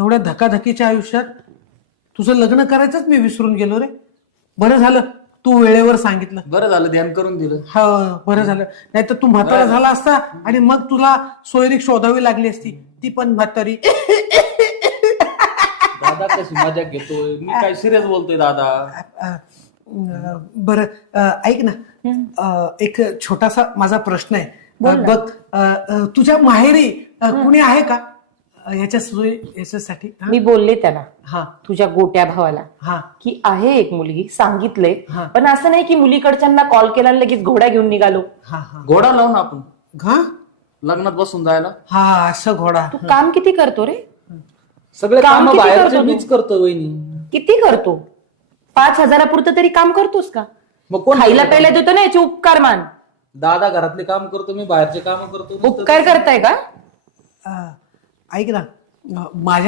एवढ्या धकाधकीच्या आयुष्यात तुझं लग्न करायचंच मी विसरून गेलो रे. बरं झालं तू वेळेवर सांगितलं. बरं झालं ध्यान करून दिलं. हा बरं झालं, नाही तर तू म्हातारा झाला असता आणि मग तुला सोयरीक शोधावी लागली असती, ती पण म्हातारी. दादा कशी मजा घेतोय, मी काय सिरियस बोलतोय दादा. बरं ऐक ना, एक छोटासा माझा प्रश्न आहे. बघ तुझ्या माहेरी कुणी आहे का याच्यासाठी? मी बोलले त्याला, हा तुझ्या गोट्या भावाला, हा की आहे एक मुलगी, सांगितलंय. हा. पण असं नाही की मुलीकडच्यांना कॉल केला आणि लगेच घोडा घेऊन निघालो. हा हा घोडा लावून आपण हा लग्नात बसून जायला. हा असं घोडा. तू काम किती करतो रे? सगळे काम काम किती बाहेरचे करतो तू? मीच करतो वहिनी. किती करतो? 5,000 पुरतं तरी काम करतोस का? मग कोण खायला करतं? प्यायला देतो ना, याचे उपकार मान. दादा घरातले काम करतो, मी बाहेरचे काम करतो. उपकार करताय का? ऐक ना, माझ्या